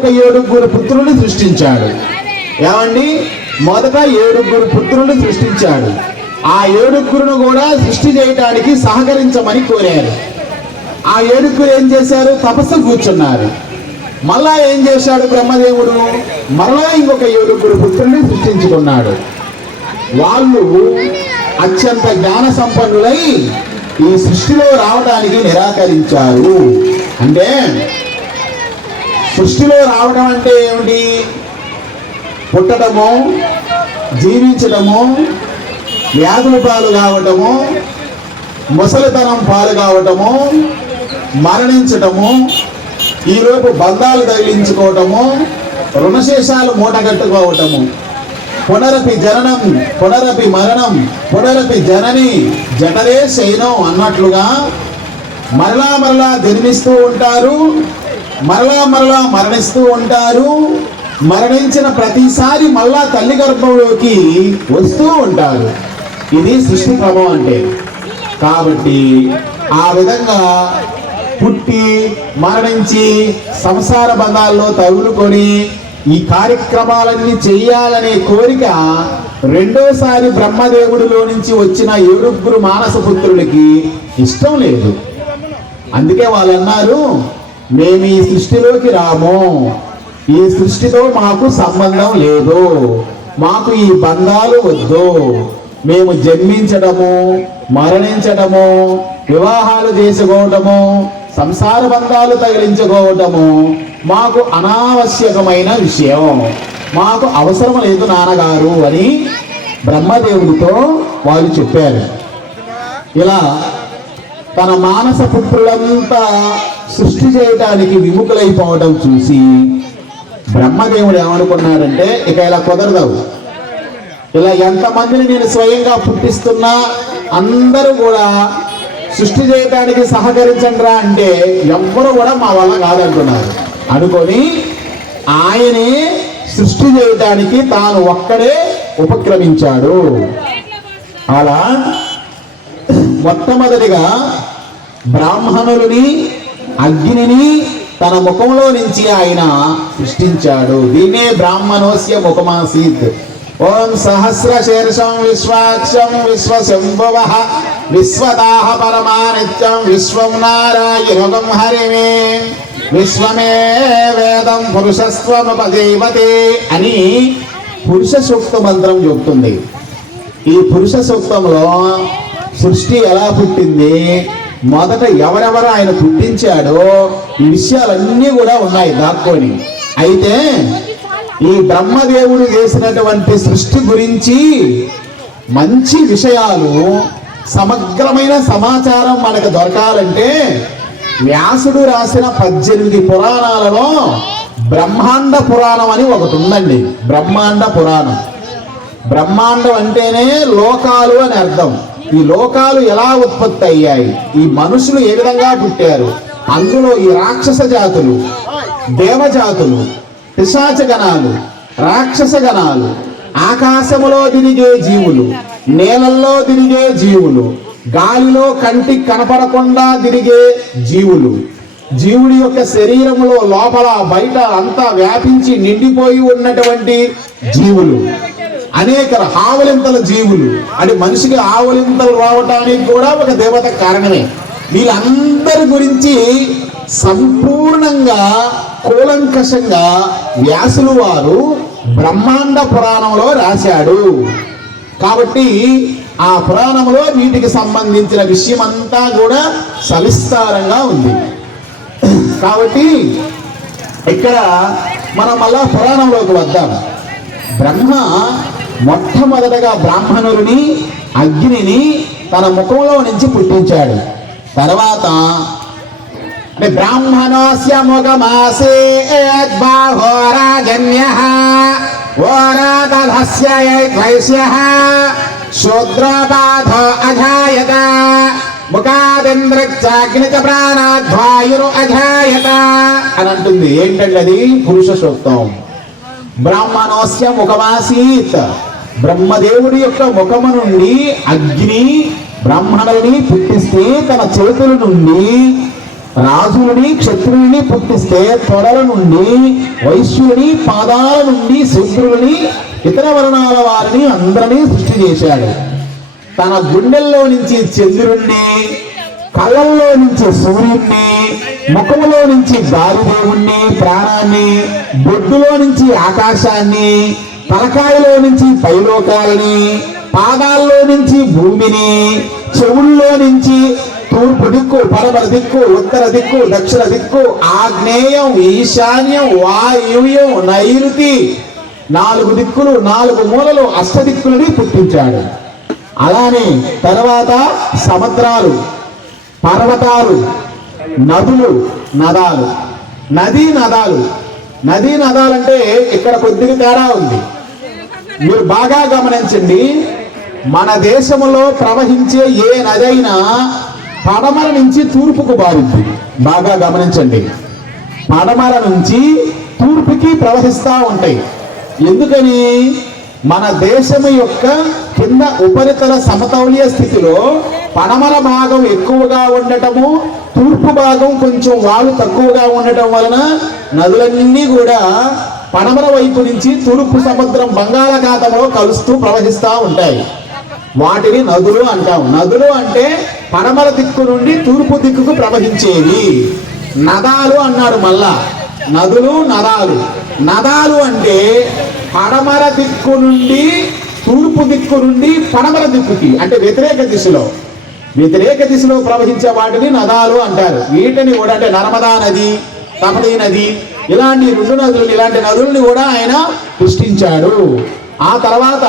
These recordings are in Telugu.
ఒక ఏడుగురు పుత్రుల్ని సృష్టించాడు. ఏమండి? మొదట ఏడుగురు పుత్రుల్ని సృష్టించాడు. ఆ ఏడుగురును కూడా సృష్టి చేయటానికి సహకరించమని కోరారు. ఆ ఏడుగురు ఏం చేశారు? తపస్సు కూర్చున్నారు. మళ్ళా ఏం చేశాడు బ్రహ్మదేవుడు? మరలా ఇంకొక ఏడుగురు పుత్రుల్ని సృష్టించుకున్నాడు. వాళ్ళు అత్యంత జ్ఞాన సంపన్నులై ఈ సృష్టిలో రావడానికి నిరాకరించారు. అంటే సృష్టిలో రావడం అంటే ఏమిటి? పుట్టడము జీవించడము వ్యాధుల పాలు కావటము ముసలితనం పాలు కావటము మరణించటము ఈలోపు బంధాలు తగిలించుకోవటము రుణశేషాలు మూటగట్టుకోవటము. పునరపి జననం పునరపి మరణం పునరపి జనని జఠరే శయనం అన్నట్లుగా మరలా మరలా జన్మిస్తూ ఉంటారు. మరలా మరలా మరణిస్తూ ఉంటారు. మరణించిన ప్రతిసారి మళ్ళా తల్లి గర్భంలోకి వస్తూ ఉంటారు. ఇది సృష్టి క్రమం అంటే. కాబట్టి ఆ విధంగా పుట్టి మరణించి సంసార బంధాల్లో తగులుకొని ఈ కార్యక్రమాలన్నీ చెయ్యాలనే కోరిక రెండోసారి బ్రహ్మదేవుడిలో నుంచి వచ్చిన ఏడుగురు మానస పుత్రుడికి ఇష్టం లేదు. అందుకే వాళ్ళు అన్నారు మేము ఈ సృష్టిలోకి రాము. ఈ సృష్టితో మాకు సంబంధం లేదు. మాకు ఈ బంధాలు వద్దు. మేము జన్మించడము మరణించడము వివాహాలు చేసుకోవటము సంసార బంధాలు తగిలించుకోవటము మాకు అనావశ్యకమైన విషయం. మాకు అవసరం లేదు నాన్నగారు అని బ్రహ్మదేవుడితో వాళ్ళు చెప్పారు. ఇలా తన మానస పుత్రులంతా సృష్టి చేయటానికి విముఖులైపోవడం చూసి బ్రహ్మదేవుడు ఏమనుకున్నాడంటే ఇక ఇలా కుదరదు. ఇలా ఎంతమందిని నేను స్వయంగా పుట్టిస్తున్నా అందరూ కూడా సృష్టి చేయడానికి సహకరించండిరా అంటే ఎవ్వరు కూడా మా వల్ల కాదంటున్నారు. అనుకొని ఆయనే సృష్టి చేయడానికి తాను ఒక్కడే ఉపక్రమించాడు. అలా మొట్టమొదటిగా బ్రాహ్మణులని అగ్నిని తన ముఖంలో నుంచి ఆయన సృష్టించాడు. దీన్నే బ్రాహ్మణోస్య ముఖమాసీత్. ఓం సహస్ర శీర్షం విశ్వాక్షం విశ్వశంభవ. విశ్వదాహ పరమానిత్యం విశ్వం నారాయణం హరిమే. విశ్వమే వేదం పురుషస్వముపదేవతే అని పురుష సూక్త మంత్రం చెబుతుంది. ఈ పురుష సూక్తంలో సృష్టి ఎలా పుట్టింది? మొదట ఎవరెవరు ఆయన పుట్టించాడో ఈ విషయాలన్నీ కూడా ఉన్నాయి దాక్కొని. అయితే ఈ బ్రహ్మదేవుడు చేసినటువంటి సృష్టి గురించి మంచి విషయాలు సమగ్రమైన సమాచారం మనకు దొరకాలంటే వ్యాసుడు రాసిన పద్దెనిమిది పురాణాలలో బ్రహ్మాండ పురాణం అని ఒకటి ఉందండి. బ్రహ్మాండ పురాణం. బ్రహ్మాండం అంటేనే లోకాలు అని అర్థం. ఈ లోకాలు ఎలా ఉత్పత్తి అయ్యాయి? ఈ మనుషులు ఏ విధంగా పుట్టారు? అందులో ఈ రాక్షస జాతులు దేవజాతులు పిశాచ గణాలు రాక్షస గణాలు ఆకాశములో తిరిగే జీవులు నేలల్లో తిరిగే జీవులు గాలిలో కంటికి కనపడకుండా తిరిగే జీవులు. జీవుడి యొక్క శరీరంలో లోపల బయట అంతా వ్యాపించి నిండిపోయి ఉన్నటువంటి జీవులు. అనేక ఆవలింతల జీవులు. అంటే మనిషికి ఆవలింతలు రావడానికి కూడా ఒక దేవత కారణమే. వీళ్ళందరి గురించి సంపూర్ణంగా కూలంకషంగా వ్యాసులు వారు బ్రహ్మాండ పురాణంలో రాశాడు. కాబట్టి ఆ పురాణంలో వీటికి సంబంధించిన విషయం అంతా కూడా సవిస్తారంగా ఉంది. కాబట్టి ఇక్కడ మనం మళ్ళా పురాణంలోకి వద్దాం. బ్రహ్మ మొట్టమొదటగా బ్రాహ్మణుడిని అగ్నిని తన ముఖంలో నుంచి పుట్టించాడు. తర్వాత అంటే బ్రాహ్మణోస్య ముఖమాసే బాహోరాజన్య శూద్రోపాధో అజాయత. ముఖాదింద్రగ్ని ప్రాణాధ్వాయురు అజాయత అని అంటుంది ఏంటండి అది పురుష సూక్తం. బ్రాహ్మణోస్య ముఖమాసీత్. బ్రహ్మదేవుడి యొక్క ముఖము నుండి అగ్ని బ్రాహ్మణుని పుట్టిస్తే తన చేతుల నుండి రాజులని క్షత్రులని పుట్టిస్తే తొడల నుండి వైశ్యుని పాదాల నుండి శూద్రులని ఇతర వర్ణాల వారిని అందరినీ సృష్టి చేశాడు. తన గుండెల్లో నుంచి చంద్రుణ్ణి కళ్ళల్లో నుంచి సూర్యుణ్ణి ముఖములో నుంచి దారిదేవుణ్ణి ప్రాణాన్ని బొడ్డులో నుంచి ఆకాశాన్ని తలకాయలో నుంచి పైలోకాలని పాదాల్లో నుంచి భూమిని చెవుల్లో నుంచి తూర్పు దిక్కు పడమర దిక్కు ఉత్తర దిక్కు దక్షిణ దిక్కు ఆగ్నేయం ఈశాన్యం వాయువ్యం నైరుతి నాలుగు దిక్కులు నాలుగు మూలలు అష్టదిక్కులని పుట్టించాడు. అలానే తర్వాత సముద్రాలు పర్వతాలు నదులు నదాలు. నదీ నదాలు. నదీ నదాలంటే ఇక్కడ కొద్దిగా తేడా ఉంది. మీరు బాగా గమనించండి మన దేశంలో ప్రవహించే ఏ నదైనా పడమర నుంచి తూర్పుకు బారుద్ది బాగా గమనించండి. పడమర నుంచి తూర్పుకి ప్రవహిస్తూ ఉంటాయి. ఎందుకని? మన దేశం యొక్క కింద ఉపరితల సమతౌల్య స్థితిలో పడమర భాగం ఎక్కువగా ఉండటము తూర్పు భాగం కొంచెం వాలు తక్కువగా ఉండటం వలన నదులన్నీ కూడా పడమర వైపు నుంచి తూర్పు సముద్రం బంగాళాఖాతంలో కలుస్తూ ప్రవహిస్తూ ఉంటాయి. వాటిని నదులు అంటాం నదులు అంటే పడమర దిక్కు నుండి తూర్పు దిక్కుకు ప్రవహించేవి. నదాలు అన్నాడు మళ్ళా నదులు నదాలు నదాలు అంటే పడమర దిక్కు నుండి తూర్పు దిక్కు నుండి పడమర దిక్కుకి అంటే వ్యతిరేక దిశలో. వ్యతిరేక దిశలో ప్రవహించే వాటిని నదాలు అంటారు. వీటిని కూడా అంటే నర్మదా నది తపదీ నది ఇలాంటి రెండు నదులు ఇలాంటి నదుల్ని కూడా ఆయన సృష్టించాడు. ఆ తర్వాత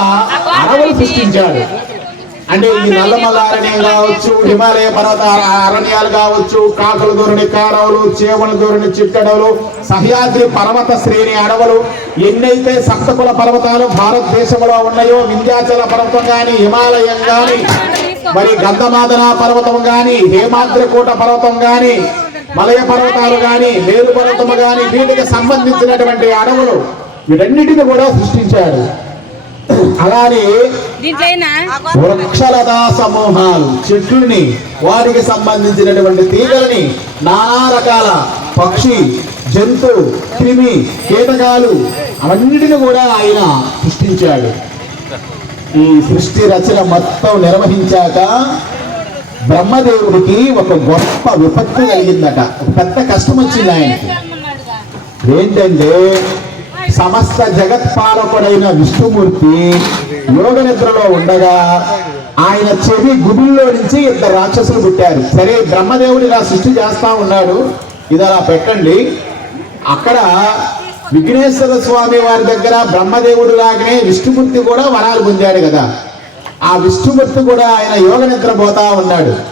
అడవులు సృష్టించాడు. అంటే ఈ నల్లమల్ల అరణ్యం కావచ్చు హిమాలయ పర్వత అర- అరణ్యాలు కావచ్చు కాకుల దూరని కారవులు చేవల దూరని చిట్టడవులు సహ్యాద్రి పర్వత శ్రేణి అడవులు ఎన్నైతే సప్తకుల పర్వతాలు భారతదేశంలో ఉన్నాయో వింధ్యాచల పర్వతం గాని హిమాలయం గాని మరి గంధమాదన పర్వతం గాని హేమాద్రికూట పర్వతం గాని మలయ పర్వతాలు గాని మేరు పర్వతము గాని వీటికి సంబంధించినటువంటి అడవులు వీటన్నిటిని కూడా సృష్టించాడు అలానే వృక్షలతా సమూహాలు చెట్లని వాటికి సంబంధించినటువంటి తీగలని నానా రకాల పక్షి జంతు క్రిమి కీటకాలు అవన్నిటిని కూడా ఆయన సృష్టించాడు. ఈ సృష్టి రచన మొత్తం నిర్వహించాక బ్రహ్మదేవుడికి ఒక గొప్ప విపత్తు కలిగిందట. ఒక పెద్ద కష్టం వచ్చింది ఆయనకి. ఏంటంటే సమస్త జగత్పాలకుడైన విష్ణుమూర్తి యోగ నిద్రలో ఉండగా ఆయన చెవి గుబుల్లో నుంచి ఇద్దరు రాక్షసులు పుట్టారు. సరే బ్రహ్మదేవుడు ఇలా సృష్టి చేస్తా ఉన్నాడు. ఇది అలా పెట్టండి. అక్కడ విఘ్నేశ్వర స్వామి వారి దగ్గర బ్రహ్మదేవుడు లాగానే విష్ణుమూర్తి కూడా వరాలు పొందాడు కదా. ఆ విష్ణుమూర్తి కూడా ఆయన యోగ నిద్ర పోతా ఉన్నాడు.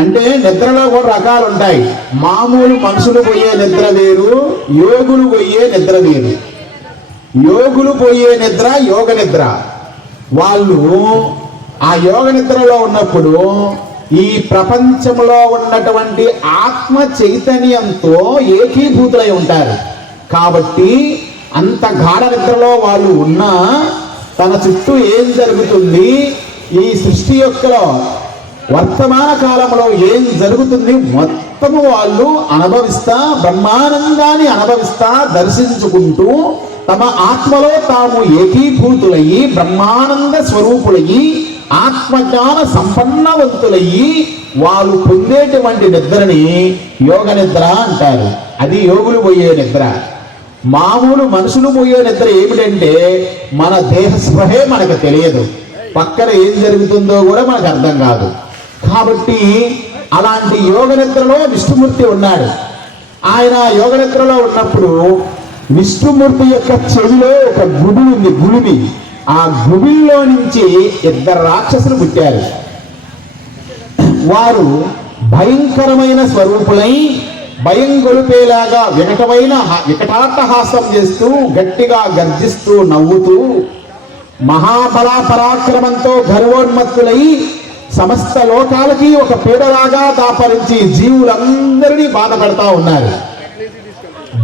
అంటే నిద్రలో కూడా రకాలు ఉంటాయి మామూలు మనుషులు పోయే నిద్ర వేరు యోగులు పోయే నిద్ర వేరు. యోగులు పోయే నిద్ర యోగ నిద్ర. వాళ్ళు ఆ యోగ నిద్రలో ఉన్నప్పుడు ఈ ప్రపంచంలో ఉన్నటువంటి ఆత్మ చైతన్యంతో ఏకీభూతులై ఉంటారు. కాబట్టి అంత గాఢ నిద్రలో వాళ్ళు ఉన్నా తన చుట్టూ ఏం జరుగుతుంది? ఈ సృష్టి యొక్కలో వర్తమాన కాలంలో ఏం జరుగుతుంది? మొత్తము వాళ్ళు అనుభవిస్తా బ్రహ్మానందాన్ని అనుభవిస్తా దర్శించుకుంటూ తమ ఆత్మలో తాము ఏకీభూతులయ్యి బ్రహ్మానంద స్వరూపులయ్యి ఆత్మజ్ఞాన సంపన్నవంతులయ్యి వాళ్ళు పొందేటువంటి నిద్రని యోగ నిద్ర అంటారు. అది యోగులు పోయే నిద్ర. మామూలు మనుషులు పోయే నిద్ర ఏమిటంటే మన దేహ స్పృహే మనకు తెలియదు. పక్కన ఏం జరుగుతుందో కూడా మనకు అర్థం కాదు. కాబట్టి అలాంటి యోగ నిద్రలో విష్ణుమూర్తి ఉన్నాడు. ఆయన యోగ నిద్రలో ఉన్నప్పుడు విష్ణుమూర్తి యొక్క చెవిలో ఒక గుడి ఉంది గుడిమి ఆ గుడిలో నుంచి ఇద్దరు రాక్షసులు పుట్టారు. వారు భయంకరమైన స్వరూపులై భయం గొలిపేలాగా వికటమైన హ- వికటాట్టహాసం చేస్తూ గట్టిగా గర్జిస్తూ నవ్వుతూ మహాబలా పరాక్రమంతో గర్వోన్మత్తులై సమస్త లోకాలకి ఒక పీడలాగా దాపరించి జీవులందరినీ బాధ పెడతా ఉన్నారు.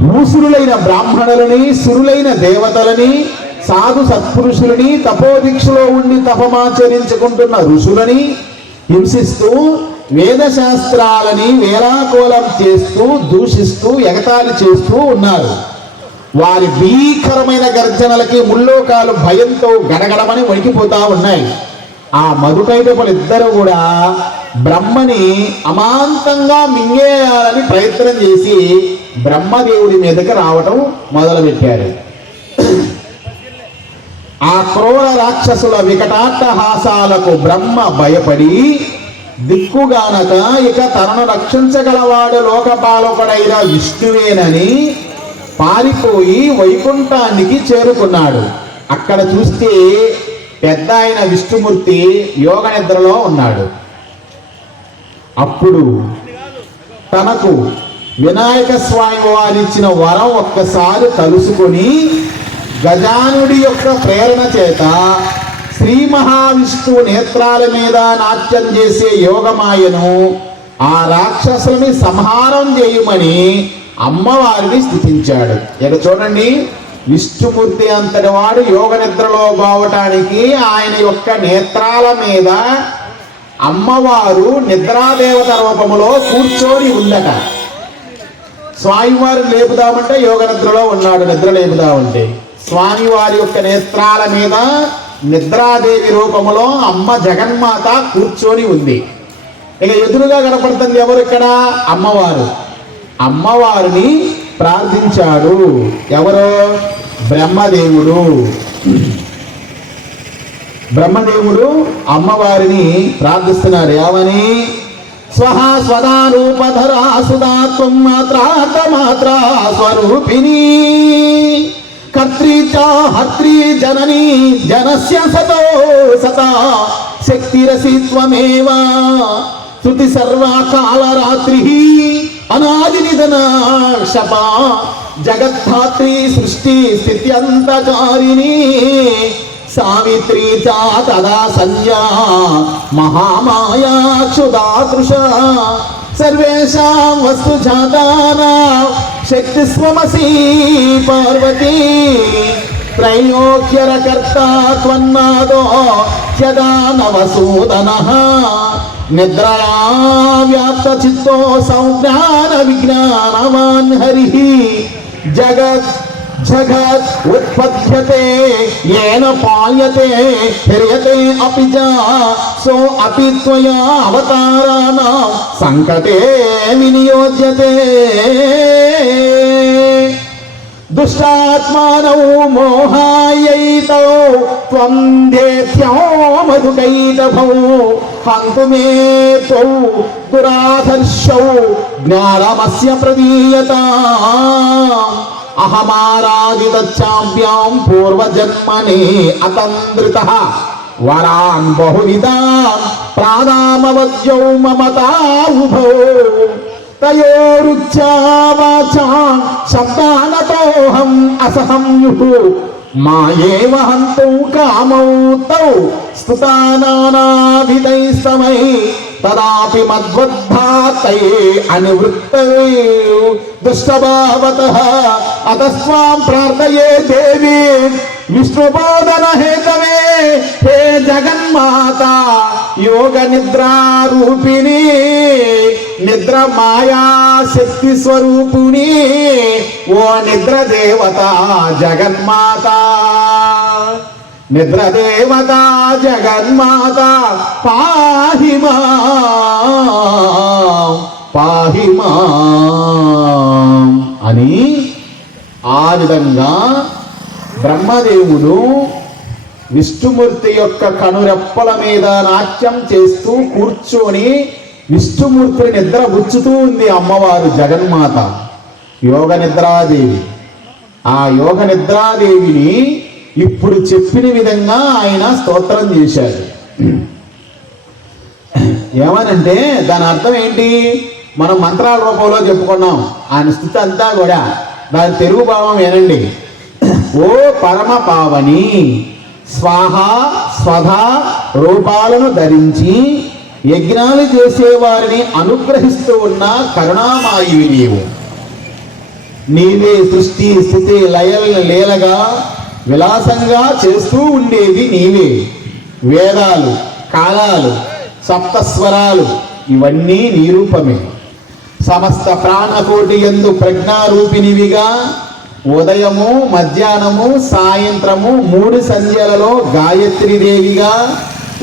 భూసురులైన బ్రాహ్మణులని సురులైన దేవతలని సాధు సత్పురుషులని తపోదీక్షలో ఉండి తపమాచరించుకుంటున్న ఋషులని హింసిస్తూ వేదశాస్త్రాలని వేలాకోలం చేస్తూ దూషిస్తూ ఎగతాళి చేస్తూ ఉన్నారు. వారి భీకరమైన గర్జనలకి ముల్లోకాలు భయంతో గడగడమని వణికిపోతా ఉన్నాయి. ఆ మధుకైటపులు ఇద్దరు కూడా బ్రహ్మని అమాంతంగా మింగేయాలని ప్రయత్నం చేసి బ్రహ్మదేవుడి మీదకి రావటం మొదలుపెట్టారు. ఆ క్రోర రాక్షసుల వికటాట్టహాసాలకు బ్రహ్మ భయపడి దిక్కుగానక ఇక తనను రక్షించగలవాడు లోకపాలకుడైన విష్ణువేనని పారిపోయి వైకుంఠానికి చేరుకున్నాడు. అక్కడ చూస్తే పెద్ద ఆయన విష్ణుమూర్తి యోగ నిద్రలో ఉన్నాడు. అప్పుడు తనకు వినాయక స్వామి వారిచ్చిన వరం ఒక్కసారి కలుసుకొని గజానుడి యొక్క ప్రేరణ చేత శ్రీ మహావిష్ణువు నేత్రాల మీద నాట్యం చేసే యోగమాయను ఆ రాక్షసుని సంహారం చేయమని అమ్మవారిని స్థితించాడు. ఇక చూడండి. విష్ణుమూర్తి అంతటి వాడు యోగ నిద్రలో బావటానికి ఆయన యొక్క నేత్రాల మీద అమ్మవారు నిద్రాదేవత రూపములో కూర్చొని ఉందట. స్వామివారిని లేపుదామంటే యోగ నిద్రలో ఉన్నాడు నిద్ర లేపుదామంటే స్వామివారి యొక్క నేత్రాల మీద నిద్రాదేవి రూపములో అమ్మ జగన్మాత కూర్చొని ఉంది. ఇక ఎదురుగా కనపడుతుంది ఎవరు ఇక్కడ? అమ్మవారు. అమ్మవారిని ప్రార్థించాడు. ఎవరు? బ్రహ్మదేవుడు. బ్రహ్మదేవుడు అమ్మవారిని ప్రార్థిస్తున్నాడు. ఏమని? స్వహ స్వదారూపధరా సుధాత్వం సుధా త్వం మాత్రా స్వరూపిణి. కర్త్రీ చ హర్త్రీ జననీ జనస్య సతో సతా శక్తిరసి త్వమేవ. శృతి సర్వా కాలరాత్రి అనాది నిధన క్షప జగద్ధాత్రి సృష్టి స్థిత్యంతకారిణి. సావిత్రీ చ తదా సంజ్ఞా మహామాయా క్షుదాతృష సర్వేషాం వస్తు జాతానాం. శక్తి స్వమసి పార్వతీ. త్రైలోక్యరకర్త త్వన్నాదో హ్యదానవసూదన నిద్రయా వ్యాప్త చిత్తో సంజ్ఞాన విజ్ఞానవాన్ హరి. జగత్ జగత్ ఉత్పద్యతే ఏన పాల్యతే హ్రియతే అపి చ సో అపి త్వయా అవతారాణం సంకటే వినియోజ్యతే. దుష్టాత్మానౌ మోహాయైతౌ త్వం దేత్యో మధుకైటభౌ హంతు మే త్వౌ దురాధర్షౌ జ్ఞానమస్య ప్రదీయత. అహమారాజితాభ్యాం పూర్వజన్మనే అతంద్రిత వరాన్ బహువిధాన్ ప్రాణామవద్యౌ మమతావుభౌ తయోరుచ్చావాచాన్ శబ్దానతోహం అసహంయుః మాయేవ హంతౌ కామౌ తౌ స్తుతానానాభిదైస్తమై తదాపి మద్వద్భాతై అనివృత్తై దుష్టభావత అతస్వాం ప్రార్థయే దేవి. విష్ణుపాదన హేతవే హే జగన్మాత యోగ నిద్రారూపిణి నిద్ర మాయా శక్తి స్వరూపుణి ఓ నిద్ర దేవత జగన్మాత. నిద్ర దేవత జగన్మాత పాహిమా. పాహిమా. అని ఆ విధంగా బ్రహ్మదేవుడు విష్ణుమూర్తి యొక్క కనురెప్పల మీద నాట్యం చేస్తూ కూర్చొని విష్ణుమూర్తిని నిద్ర బుచ్చుతూ ఉంది అమ్మవారు జగన్మాత. యోగ నిద్రాదేవి. ఆ యోగ నిద్రాదేవిని ఇప్పుడు చెప్పిన విధంగా ఆయన స్తోత్రం చేశాడు. ఏమనంటే దాని అర్థం ఏంటి? మనం మంత్రాల రూపంలో చెప్పుకున్నాం. ఆయన స్థితి అంతా కూడా దాని తెలుగు భావం ఏనండి? ఓ పరమ పావని స్వాహ స్వధ రూపాలను ధరించి యజ్ఞాలు చేసేవారిని అనుగ్రహిస్తూ ఉన్న కరుణామాయువి నీవు. నీవే సృష్టి స్థితి లయల లీలగా విలాసంగా చేస్తూ ఉండేది నీవే. వేదాలు కాలాలు సప్తస్వరాలు ఇవన్నీ నిరూపమే సమస్త ప్రాణకోటి ఎందు ప్రజ్ఞారూపిణివిగా ఉదయము మధ్యాహ్నము సాయంత్రము మూడు సంధ్యలలో గాయత్రి దేవిగా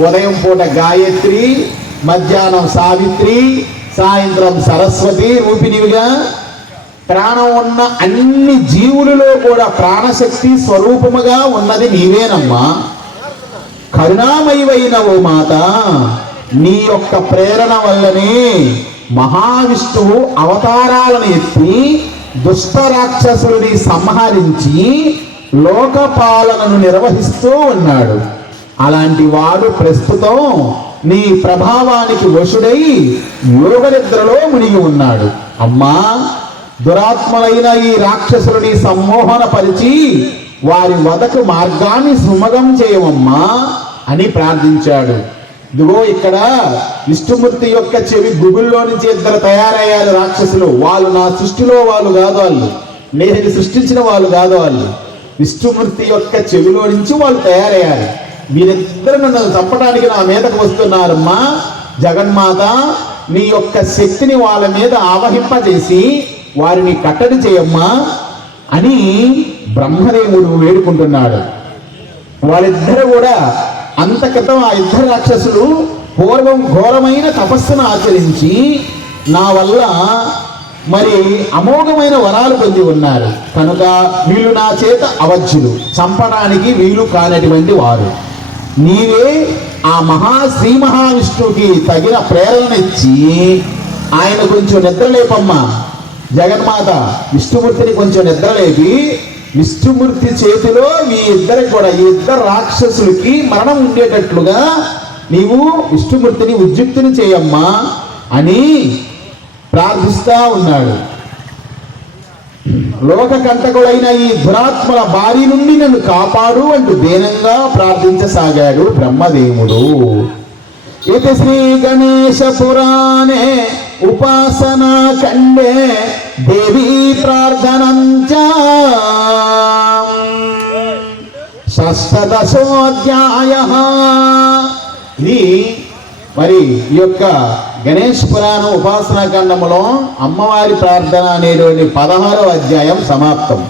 ఉదయం పూట గాయత్రి మధ్యాహ్నం సావిత్రి సాయంత్రం సరస్వతి రూపిణివిగా ప్రాణం ఉన్న అన్ని జీవులలో కూడా ప్రాణశక్తి స్వరూపముగా ఉన్నది నీవేనమ్మా. కరుణామయమైన ఓ మాత నీ యొక్క ప్రేరణ వల్లనే మహావిష్ణువు అవతారాలను ఎత్తి దుష్ట రాక్షసుడిని సంహరించి లోకపాలనను నిర్వహిస్తూ ఉన్నాడు. అలాంటి వాడు ప్రస్తుతం నీ ప్రభావానికి వశుడై యోగ నిద్రలో మునిగి ఉన్నాడు. అమ్మా దురాత్మలైన ఈ రాక్షసులని సమ్మోహనపరిచి వారి వదకు మార్గాన్ని సుమగం చేయవమ్మా అని ప్రార్థించాడు. ఇదిగో ఇక్కడ విష్ణుమూర్తి యొక్క చెవి గుగుల్లో నుంచి ఇద్దరు తయారయ్యారు రాక్షసులు. వాళ్ళు నా సృష్టిలో వాళ్ళు కాదు వాళ్ళు. నేను సృష్టించిన వాళ్ళు కాదు వాళ్ళు. విష్ణుమూర్తి యొక్క చెవిలో నుంచి వాళ్ళు తయారయ్యారు. మీరిద్దరు నన్ను చంపడానికి నా మీదకు వస్తున్నారమ్మా. జగన్మాత నీ యొక్క శక్తిని వాళ్ళ మీద ఆవహింపజేసి వారిని కట్టడి చేయమ్మా అని బ్రహ్మదేవుడు వేడుకుంటున్నాడు. వాళ్ళిద్దరు కూడా అంత క్రితం ఆ ఇద్దరు రాక్షసులు పూర్వం ఘోరమైన తపస్సును ఆచరించి నా వల్ల మరి అమోఘమైన వరాలు పొంది ఉన్నారు. కనుక వీళ్ళు నా చేత అవజ్యులు చంపడానికి వీలు కానటువంటి వారు. నీవే ఆ మహా శ్రీ మహావిష్ణువుకి తగిన ప్రేరణ ఇచ్చి ఆయన కొంచెం నిద్రలేపమ్మా. జగన్మాత విష్ణుమూర్తిని కొంచెం నిద్రలేపి విష్ణుమూర్తి చేతిలో ఈ ఇద్దరికి కూడా ఈ ఇద్దరు రాక్షసులకి మరణం ఉండేటట్లుగా నీవు విష్ణుమూర్తిని ఉద్యుక్తిని చేయమ్మా అని ప్రార్థిస్తా ఉన్నాడు. లోక కంటకుడైన ఈ దురాత్మల బారి నుండి నన్ను కాపాడు అంటూ దీనంగా ప్రార్థించసాగాడు బ్రహ్మదేవుడు. ఇది శ్రీ గణేశ పురాణే ఉపాసనా ఖండే దేవీ ప్రార్థనంచ. షష్టదశోధ్యాయ. ఇది మరి ఈ యొక్క గణేష్ పురాణం ఉపాసనా ఖండములో అమ్మవారి ప్రార్థన అనేటువంటి పదహారో అధ్యాయం సమాప్తం.